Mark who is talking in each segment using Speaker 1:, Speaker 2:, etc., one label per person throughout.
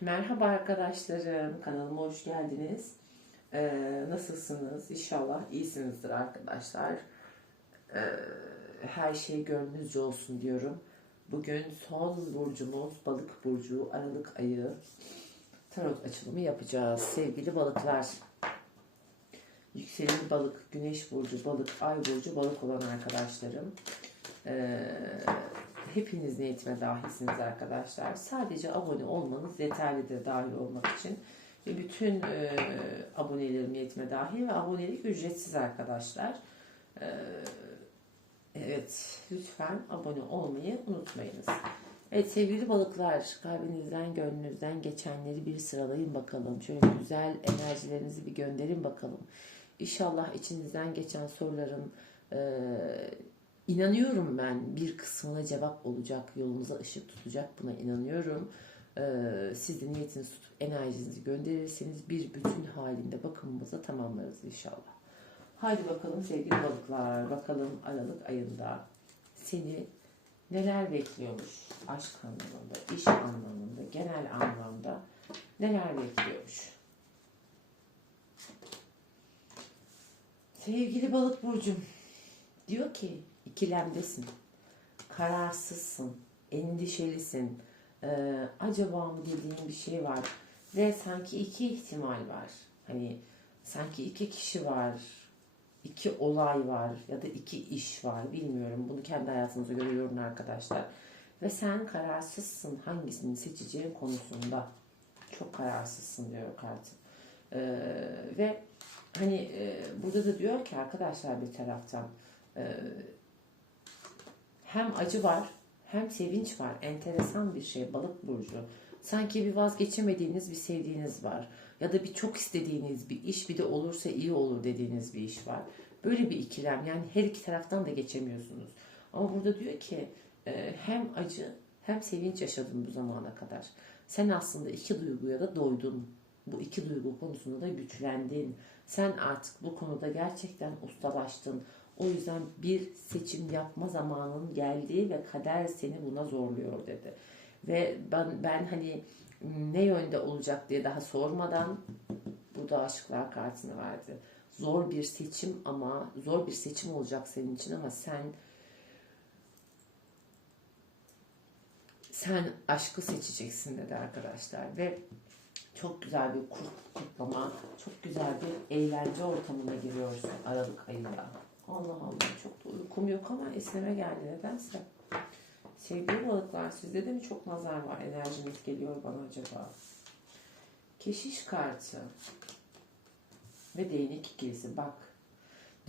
Speaker 1: Merhaba arkadaşlarım, kanalıma hoş geldiniz. Ee, nasılsınız? İnşallah iyisinizdir arkadaşlar. Ee, her şey gönlünüzce olsun diyorum. Bugün son burcumuz balık burcu, Aralık ayı tarot açılımı yapacağız. Sevgili balıklar, yükselen balık, güneş burcu, balık, ay burcu, balık olan arkadaşlarım. Ee, hepiniz niyetime dahilsiniz arkadaşlar. Sadece abone olmanız yeterlidir dahil olmak için. Ve bütün e, abonelerim niyetime dahil ve abonelik ücretsiz arkadaşlar. Ee, evet lütfen abone olmayı unutmayınız. Evet sevgili balıklar kalbinizden gönlünüzden geçenleri bir sıralayın bakalım. Şöyle güzel enerjilerinizi bir gönderin bakalım. İnşallah içinizden geçen soruların e, İnanıyorum ben bir kısmına cevap olacak, yolunuza ışık tutacak buna inanıyorum. Ee, siz de niyetinizi tutup enerjinizi gönderirseniz bir bütün halinde bakımımızı tamamlarız inşallah. Haydi bakalım sevgili balıklar, bakalım Aralık ayında seni neler bekliyormuş aşk anlamında, iş anlamında, genel anlamda neler bekliyormuş. Sevgili balık burcum diyor ki ikilemdesin. Kararsızsın, endişelisin. Ee, acaba mı dediğin bir şey var. Ve sanki iki ihtimal var. Hani sanki iki kişi var. iki olay var ya da iki iş var bilmiyorum. Bunu kendi hayatınıza göre yorun arkadaşlar. Ve sen kararsızsın hangisini seçeceğin konusunda. Çok kararsızsın diyor kartım. Ee, ve hani e, burada da diyor ki arkadaşlar bir taraftan e, hem acı var hem sevinç var. Enteresan bir şey balık burcu. Sanki bir vazgeçemediğiniz bir sevdiğiniz var. Ya da bir çok istediğiniz bir iş bir de olursa iyi olur dediğiniz bir iş var. Böyle bir ikilem yani her iki taraftan da geçemiyorsunuz. Ama burada diyor ki e, hem acı hem sevinç yaşadın bu zamana kadar. Sen aslında iki duyguya da doydun. Bu iki duygu konusunda da güçlendin. Sen artık bu konuda gerçekten ustalaştın. O yüzden bir seçim yapma zamanın geldi ve kader seni buna zorluyor dedi. Ve ben, ben hani ne yönde olacak diye daha sormadan burada aşıklar kartını verdi. Zor bir seçim ama zor bir seçim olacak senin için ama sen sen aşkı seçeceksin dedi arkadaşlar ve çok güzel bir kutlama, çok güzel bir eğlence ortamına giriyorsun Aralık ayında. Allah Allah çok da uykum yok ama esneme geldi nedense. Sevgili balıklar sizde de mi çok nazar var? Enerjiniz geliyor bana acaba? Keşiş kartı ve değnek ikilisi bak.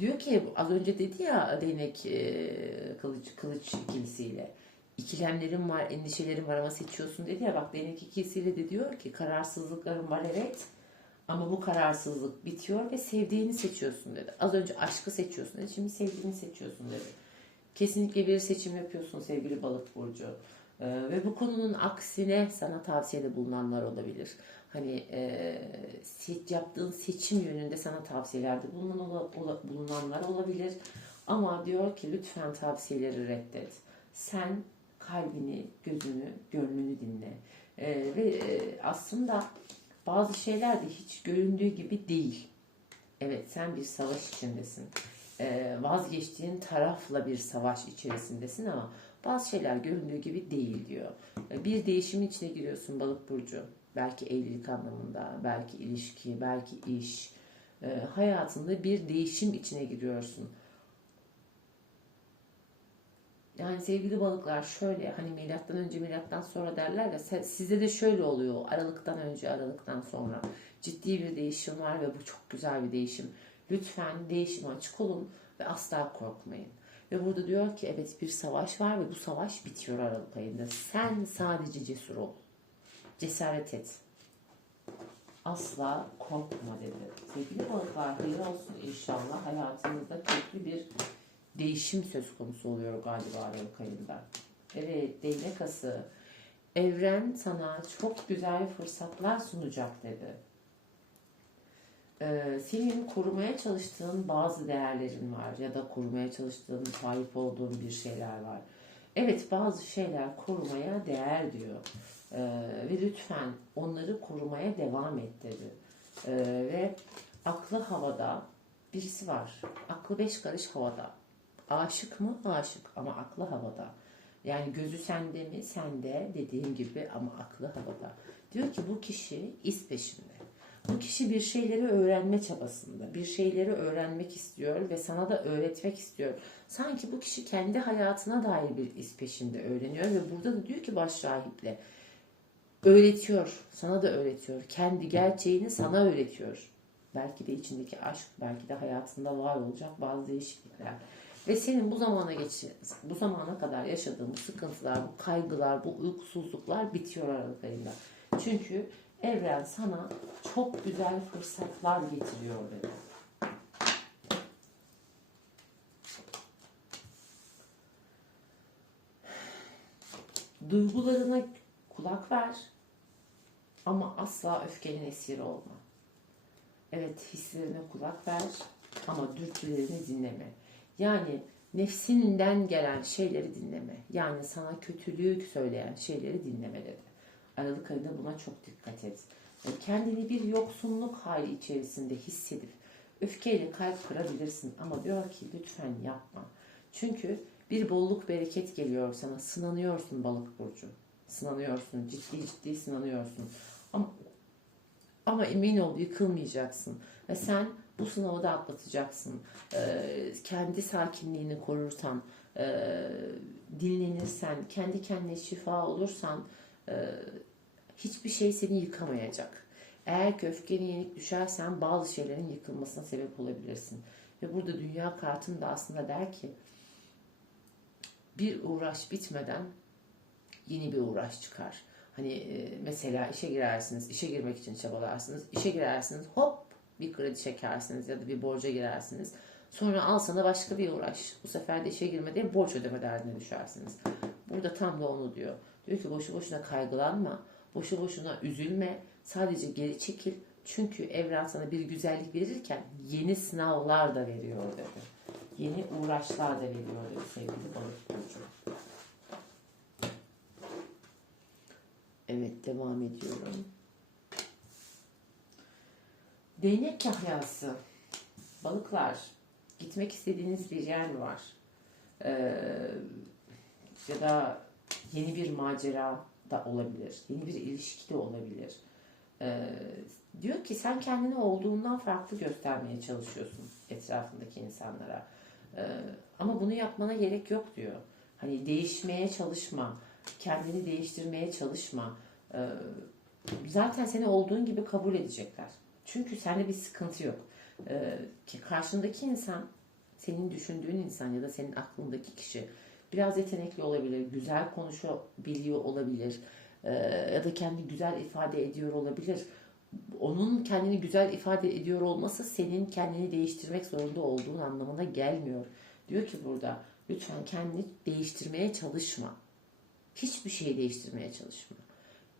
Speaker 1: Diyor ki az önce dedi ya değnek e, kılıç, kılıç ikilisiyle. İkilemlerim var, endişelerim var ama seçiyorsun dedi ya bak değnek ikilisiyle de diyor ki kararsızlıklarım var evet ama bu kararsızlık bitiyor ve sevdiğini seçiyorsun dedi. Az önce aşkı seçiyorsun dedi. Şimdi sevdiğini seçiyorsun dedi. Kesinlikle bir seçim yapıyorsun sevgili balık burcu. Ee, ve bu konunun aksine sana tavsiyede bulunanlar olabilir. Hani e, yaptığın seçim yönünde sana tavsiyelerde bulunan, ola, bulunanlar olabilir. Ama diyor ki lütfen tavsiyeleri reddet. Sen kalbini, gözünü, gönlünü dinle. Ee, ve e, aslında bazı şeyler de hiç göründüğü gibi değil. Evet sen bir savaş içindesin. Ee, vazgeçtiğin tarafla bir savaş içerisindesin ama bazı şeyler göründüğü gibi değil diyor. Ee, bir değişimin içine giriyorsun balık burcu. Belki evlilik anlamında, belki ilişki, belki iş. Ee, hayatında bir değişim içine giriyorsun. Yani sevgili balıklar şöyle hani milattan önce milattan sonra derler ya sizde de şöyle oluyor aralıktan önce aralıktan sonra ciddi bir değişim var ve bu çok güzel bir değişim. Lütfen değişime açık olun ve asla korkmayın. Ve burada diyor ki evet bir savaş var ve bu savaş bitiyor Aralık ayında. Sen sadece cesur ol. Cesaret et. Asla korkma dedi. Sevgili balıklar hayır olsun inşallah hayatınızda köklü bir değişim söz konusu oluyor galiba Aralık ayında. Evet, değnek ası. Evren sana çok güzel fırsatlar sunacak dedi. Ee, senin korumaya çalıştığın bazı değerlerin var ya da korumaya çalıştığın, sahip olduğun bir şeyler var. Evet bazı şeyler korumaya değer diyor. Ee, ve lütfen onları korumaya devam et dedi. Ee, ve aklı havada birisi var. Aklı beş karış havada. Aşık mı? Aşık ama aklı havada. Yani gözü sende mi? Sende dediğim gibi ama aklı havada. Diyor ki bu kişi iz peşinde. Bu kişi bir şeyleri öğrenme çabasında. Bir şeyleri öğrenmek istiyor ve sana da öğretmek istiyor. Sanki bu kişi kendi hayatına dair bir iz peşinde öğreniyor ve burada da diyor ki baş rahiple öğretiyor. Sana da öğretiyor. Kendi gerçeğini sana öğretiyor. Belki de içindeki aşk, belki de hayatında var olacak bazı değişiklikler. Ve senin bu zamana geç, bu zamana kadar yaşadığın bu sıkıntılar, bu kaygılar, bu uykusuzluklar bitiyor Aralık ayında. Çünkü evren sana çok güzel fırsatlar getiriyor dedi. Duygularına kulak ver ama asla öfkenin esiri olma. Evet hislerine kulak ver ama dürtülerini dinleme. Yani nefsinden gelen şeyleri dinleme. Yani sana kötülük söyleyen şeyleri dinleme dedi. Aralık ayında buna çok dikkat et. Ve Kendini bir yoksunluk hali içerisinde hissedip öfkeyle kalp kırabilirsin ama diyor ki lütfen yapma. Çünkü bir bolluk bereket geliyor sana. Sınanıyorsun balık burcu. Sınanıyorsun. Ciddi ciddi sınanıyorsun. Ama ama emin ol yıkılmayacaksın. Ve sen bu sınavı da atlatacaksın. Ee, kendi sakinliğini korursan, e, dinlenirsen, kendi kendine şifa olursan e, hiçbir şey seni yıkamayacak. Eğer ki öfkene yenik düşersen bazı şeylerin yıkılmasına sebep olabilirsin. Ve burada dünya kartın da aslında der ki bir uğraş bitmeden yeni bir uğraş çıkar. Hani e, mesela işe girersiniz, işe girmek için çabalarsınız. İşe girersiniz, hop bir kredi çekersiniz ya da bir borca girersiniz. Sonra al sana başka bir uğraş. Bu sefer de işe girme değil, borç ödeme derdine düşersiniz. Burada tam da onu diyor. Diyor ki boşu boşuna kaygılanma, boşu boşuna üzülme, sadece geri çekil. Çünkü evren sana bir güzellik verirken yeni sınavlar da veriyor dedi. Yeni uğraşlar da veriyor dedi sevgili balık burcu. Evet devam ediyorum. Değnek kahyası. Balıklar. Gitmek istediğiniz bir yer var? Ee, ya da yeni bir macera da olabilir. Yeni bir ilişki de olabilir. Ee, diyor ki sen kendini olduğundan farklı göstermeye çalışıyorsun etrafındaki insanlara. Ee, ama bunu yapmana gerek yok diyor. Hani değişmeye çalışma kendini değiştirmeye çalışma. Ee, zaten seni olduğun gibi kabul edecekler. Çünkü sende bir sıkıntı yok. Ee, ki karşındaki insan, senin düşündüğün insan ya da senin aklındaki kişi biraz yetenekli olabilir, güzel konuşabiliyor olabilir ee, ya da kendi güzel ifade ediyor olabilir. Onun kendini güzel ifade ediyor olması senin kendini değiştirmek zorunda olduğun anlamına gelmiyor. Diyor ki burada lütfen kendini değiştirmeye çalışma. Hiçbir şeyi değiştirmeye çalışma.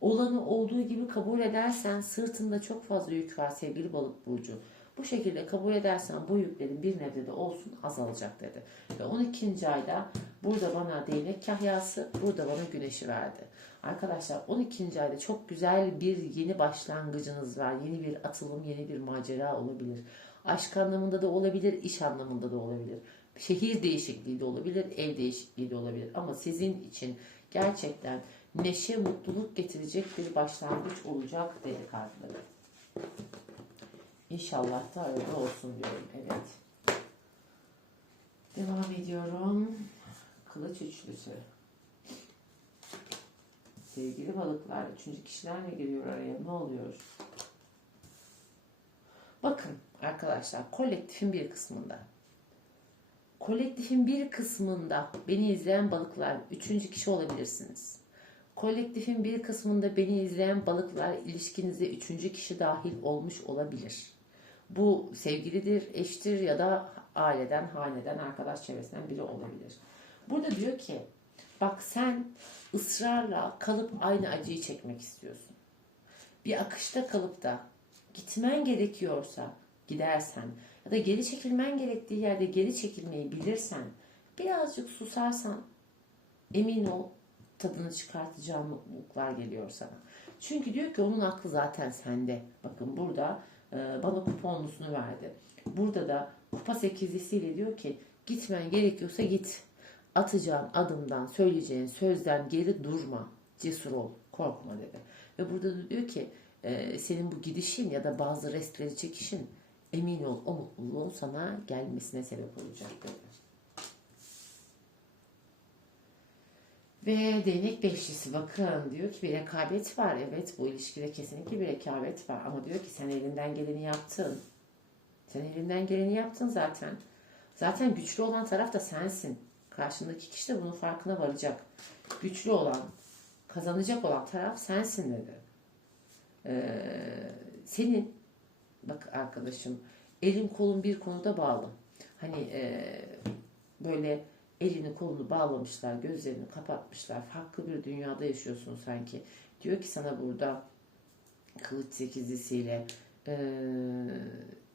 Speaker 1: Olanı olduğu gibi kabul edersen sırtında çok fazla yük var sevgili balık burcu. Bu şekilde kabul edersen bu yüklerin bir nebze de olsun azalacak dedi. Ve 12. ayda burada bana değnek kahyası, burada bana güneşi verdi. Arkadaşlar 12. ayda çok güzel bir yeni başlangıcınız var. Yeni bir atılım, yeni bir macera olabilir. Aşk anlamında da olabilir, iş anlamında da olabilir. Şehir değişikliği de olabilir, ev değişikliği de olabilir. Ama sizin için gerçekten neşe, mutluluk getirecek bir başlangıç olacak dedi kartları. İnşallah da öyle olsun diyorum. Evet. Devam ediyorum. Kılıç üçlüsü. Sevgili balıklar, üçüncü kişiler mi giriyor araya? Ne oluyor? Bakın arkadaşlar, kolektifin bir kısmında kolektifin bir kısmında beni izleyen balıklar üçüncü kişi olabilirsiniz. Kolektifin bir kısmında beni izleyen balıklar ilişkinize üçüncü kişi dahil olmuş olabilir. Bu sevgilidir, eştir ya da aileden, haneden, arkadaş çevresinden biri olabilir. Burada diyor ki bak sen ısrarla kalıp aynı acıyı çekmek istiyorsun. Bir akışta kalıp da gitmen gerekiyorsa gidersen ya da geri çekilmen gerektiği yerde geri çekilmeyi bilirsen, birazcık susarsan Emin ol tadını çıkartacağın mutluluklar geliyor sana. Çünkü diyor ki onun aklı zaten sende. Bakın burada e, bana kuponlusunu verdi. Burada da kupa sekizlisiyle diyor ki gitmen gerekiyorsa git. Atacağın adımdan, söyleyeceğin sözden geri durma. Cesur ol, korkma dedi. Ve burada da diyor ki e, senin bu gidişin ya da bazı restleri çekişin emin ol o mutluluğun sana gelmesine sebep olacak dedi. Ve değnek beşlisi bakın diyor ki bir rekabet var. Evet bu ilişkide kesinlikle bir rekabet var. Ama diyor ki sen elinden geleni yaptın. Sen elinden geleni yaptın zaten. Zaten güçlü olan taraf da sensin. Karşındaki kişi de bunun farkına varacak. Güçlü olan, kazanacak olan taraf sensin dedi. Ee, senin, bak arkadaşım, elin kolun bir konuda bağlı. Hani e, böyle elini kolunu bağlamışlar, gözlerini kapatmışlar. Farklı bir dünyada yaşıyorsun sanki. Diyor ki sana burada kılıç sekizlisiyle e,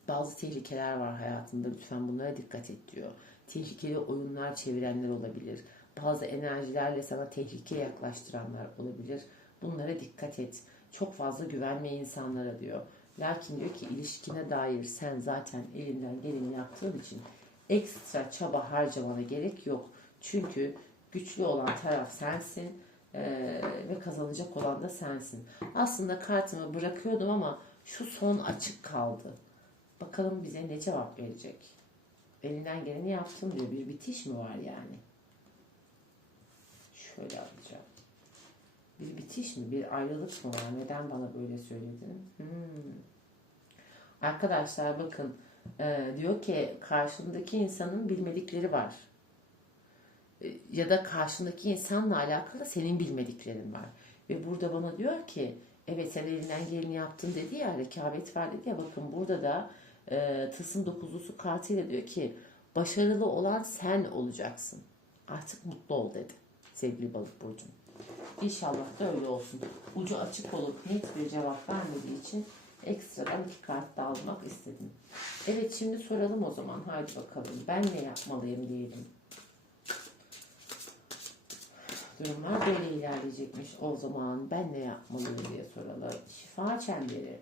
Speaker 1: bazı tehlikeler var hayatında. Lütfen bunlara dikkat et diyor. Tehlikeli oyunlar çevirenler olabilir. Bazı enerjilerle sana tehlike yaklaştıranlar olabilir. Bunlara dikkat et. Çok fazla güvenme insanlara diyor. Lakin diyor ki ilişkine dair sen zaten elinden geleni yaptığın için ekstra çaba harcamana gerek yok. Çünkü güçlü olan taraf sensin eee, ve kazanacak olan da sensin. Aslında kartımı bırakıyordum ama şu son açık kaldı. Bakalım bize ne cevap verecek. Elinden geleni yaptım diyor. Bir bitiş mi var yani? Şöyle alacağım. Bir bitiş mi? Bir ayrılık mı var? Neden bana böyle söyledin? Hmm. Arkadaşlar bakın e, diyor ki karşındaki insanın bilmedikleri var. E, ya da karşındaki insanla alakalı senin bilmediklerin var. Ve burada bana diyor ki evet sen elinden geleni yaptın dedi ya rekabet var dedi ya bakın burada da e, tılsım dokuzlusu kartıyla diyor ki başarılı olan sen olacaksın. Artık mutlu ol dedi sevgili balık burcum. İnşallah da öyle olsun. Ucu açık olup net bir cevap vermediği için ekstradan iki kart da almak istedim. Evet şimdi soralım o zaman. Hadi bakalım. Ben ne yapmalıyım diyelim. Durumlar böyle ilerleyecekmiş. O zaman ben ne yapmalıyım diye soralım. Şifa çemberi.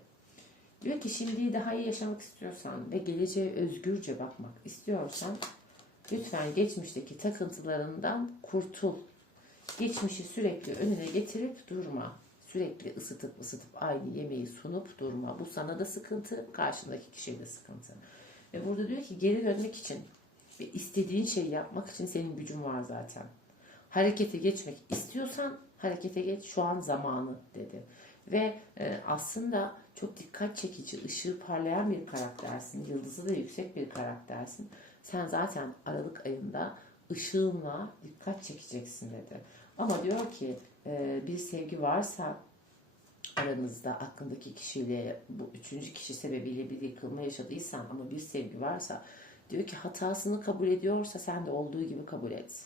Speaker 1: Diyor ki şimdiyi daha iyi yaşamak istiyorsan ve geleceğe özgürce bakmak istiyorsan lütfen geçmişteki takıntılarından kurtul. Geçmişi sürekli önüne getirip durma. Sürekli ısıtıp ısıtıp aynı yemeği sunup durma. Bu sana da sıkıntı, karşındaki kişiye de sıkıntı. Ve burada diyor ki geri dönmek için ve istediğin şeyi yapmak için senin gücün var zaten. Harekete geçmek istiyorsan harekete geç şu an zamanı dedi. Ve e, aslında çok dikkat çekici, ışığı parlayan bir karaktersin. Yıldızı da yüksek bir karaktersin. Sen zaten Aralık ayında ışığınla dikkat çekeceksin dedi. Ama diyor ki e, bir sevgi varsa aranızda aklındaki kişiyle bu üçüncü kişi sebebiyle bir yıkılma yaşadıysan ama bir sevgi varsa diyor ki hatasını kabul ediyorsa sen de olduğu gibi kabul et.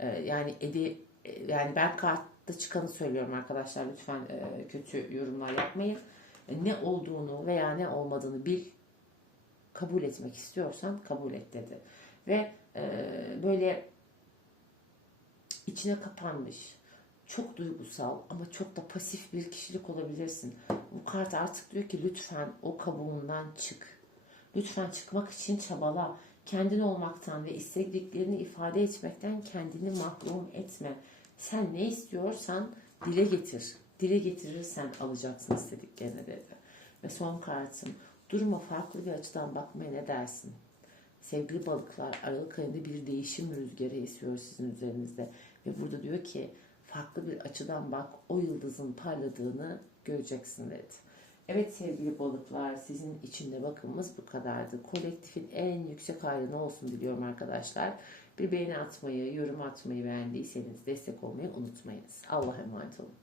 Speaker 1: E, yani edi e, yani ben kartta çıkanı söylüyorum arkadaşlar lütfen kötü yorumlar yapmayın. Ne olduğunu veya ne olmadığını bil. Kabul etmek istiyorsan kabul et dedi. Ve böyle içine kapanmış, çok duygusal ama çok da pasif bir kişilik olabilirsin. Bu kart artık diyor ki lütfen o kabuğundan çık. Lütfen çıkmak için çabala. Kendin olmaktan ve istediklerini ifade etmekten kendini mahrum etme. Sen ne istiyorsan dile getir. Dile getirirsen alacaksın istediklerini dedi. Ve son kartım. Duruma farklı bir açıdan bakmaya ne dersin? Sevgili balıklar, Aralık ayında bir değişim rüzgarı esiyor sizin üzerinizde. Ve burada diyor ki farklı bir açıdan bak o yıldızın parladığını göreceksin dedi. Evet sevgili balıklar sizin içinde bakımımız bu kadardı. Kolektifin en yüksek ayrını olsun diliyorum arkadaşlar. Bir beğeni atmayı, yorum atmayı beğendiyseniz destek olmayı unutmayınız. Allah'a emanet olun.